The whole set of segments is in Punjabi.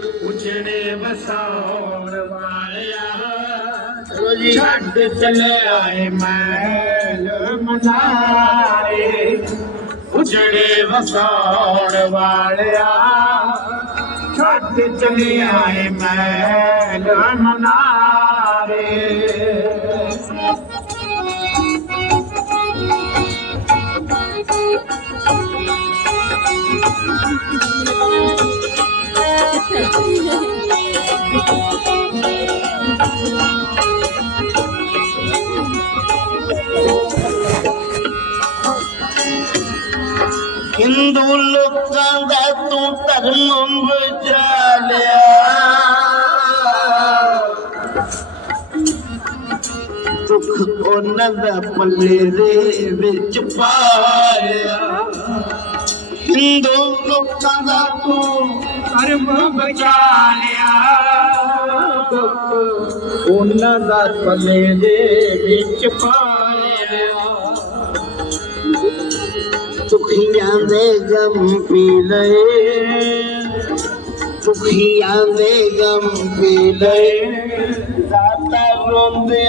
ਉਜੜੇ ਵਸਾਉਣ ਵਾਲਿਆ। ਛੱਡ ਚਲੇ ਆਏ ਮੈਲ ਮਨਾਰੇ ਉਜੜੇ ਵਸਾਉਣ ਵਾਲਿਆ। ਛੱਡ ਚਲੇ ਆਏ ਮੈਲ ਮਨਾਰੇ ਹਿੰਦੂ ਲੋਕਾਂ ਦਾ ਤੂੰ ਧਰਮ ਬਚਾ ਲਿਆ। ਦੁੱਖ ਉਹਨਾਂ ਦਾ ਪੱਲੇ ਦੇ ਵਿੱਚ ਪਾਇਆ। ਹਿੰਦੂ ਲੋਕਾਂ ਦਾ ਤੂੰ ਧਰਮ ਬਚਾ ਲਿਆ। ਦੁੱਖ ਉਹਨਾਂ ਦਾ ਪੱਲੇ ਦੇ ਵਿੱਚ ਪਾਇਆ। सुखी आंदम पील दुखियां दे गम पीले दादा लोंदे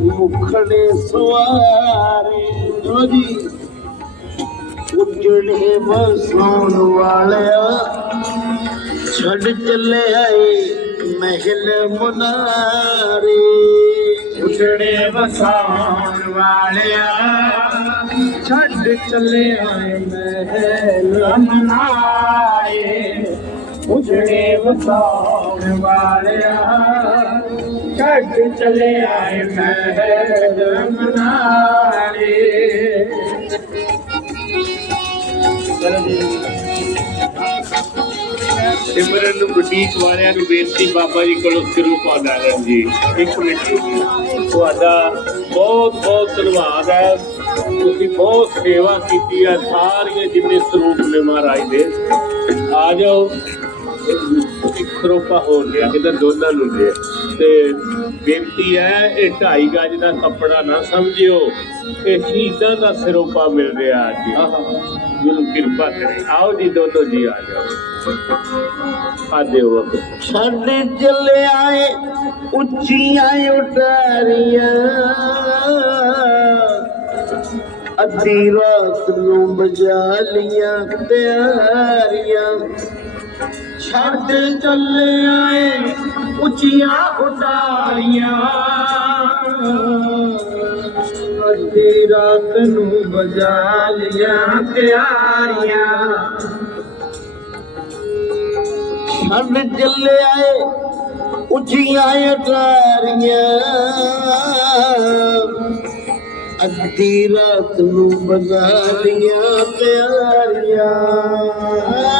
मुखड़े सुआरी। उजड़े वसण वार छड़ चले आए महल मुनारे। उजड़े वसण वार ਛੱਡ ਚੱਲੇ ਆਏ ਮਹਿਲ ਮਨਾਏ। ਉਜੜੇ ਵਸਾਉਣ ਵਾਲਿਆ ਛੱਡ ਚੱਲੇ ਆਏ ਮਹਿਲ ਮਨਾਏ। ਸਿਮਰਨ ਨੂੰ ਬੁਟੀਕ ਵਾਲਿਆਂ ਨੂੰ ਬੇਨਤੀ ਬਾਬਾ ਜੀ ਕੋਲੋਂ ਸਿਰੂ ਪਾਉਂਦਾ ਰਹਿਣ ਜੀ ਇੱਕ ਮਿੰਟ ਤੁਹਾਡਾ ਬਹੁਤ ਬਹੁਤ ਧੰਨਵਾਦ ਹੈ। ਤੁਸੀਂ ਬਹੁਤ ਸੇਵਾ ਕੀਤੀ ਹੈ। ਸਾਰੀਆਂ ਜਿੰਨੇ ਸਰੂਪ ਨੇ ਮਹਾਰਾਜ ਦੇ। ਆ ਜਾਓ। ਇੱਕ ਸਰੂਪਾ ਹੋ ਗਿਆ ਇਹਦਾ ਦੋਨਾਂ ਨੂੰ ਦੇ ਤੇ ਬੇਨਤੀ ਹੈ ਇਹ ਢਾਈ ਗਜ ਦਾ ਕੱਪੜਾ ਨਾ ਸਮਝਿਓ। ਇਹ ਸ਼ਹੀਦਾਂ ਦਾ ਸਰੂਪਾ ਮਿਲ ਰਿਹਾ ਅੱਜ। ਗੁਰੂ ਕਿਰਪਾ ਕਰੇ। ਆਓ ਜੀ ਦੋਨੋਂ ਜੀ ਆ ਜਾਓ। ਆ ਦਿਓ ਵਕਤ ਛੱਡ ਚੱਲੇ ਆਏ ਉੱਚੀਆਂ ਉਡਾਰੀਆਂ। ਅੱਧੀ ਰਾਤ ਨੂੰ ਬਜਾ ਲੀਆਂ ਤਿਆਰੀਆਂ। ਛੱਡ ਚੱਲੇ ਆਏ ਉੱਚੀਆਂ ਉਡਾਰੀਆਂ। ਅੱਧੀ ਰਾਤ ਨੂੰ ਬਜਾ ਲੀਆਂ ਤਿਆਰੀਆਂ। ਛੱਡ ਚੱਲੇ ਆਏ, ਉੱਚੀਆਂ ਉਡਾਰੀਆਂ ਅੱਧੀ ਰਾਤ ਨੂੰ ਬਜਾ ਲੀਆਂ ਤਿਆਰੀਆਂ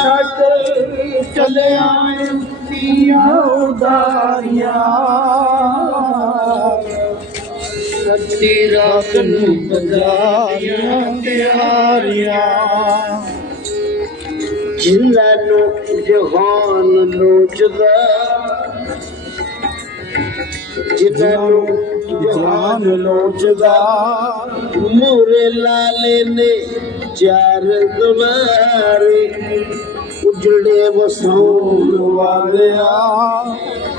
ਛੱਡ ਚੱਲੇ ਉੱਚੀਆਂ ਉਡਾਰੀਆਂ। ਅੱਧੀ ਰਾਤ ਨੂੰ ਬਜਾ ਲੀਆਂ ਜਿਨ੍ਹਾਂ ਨੂੰ ਜਹਾਨ ਲੋਚਦਾ ਜਿਨ੍ਹਾਂ ਨੂੰ ਜਹਾਨ ਲੋਚਦਾ ਮੂਰੇ ਲਾਲੇ ਨੇ ਚਾਰ ਦੁਲਾਰੇ ਉਜੜੇ ਵਸਾਉਣ ਵਾਲਿਆ।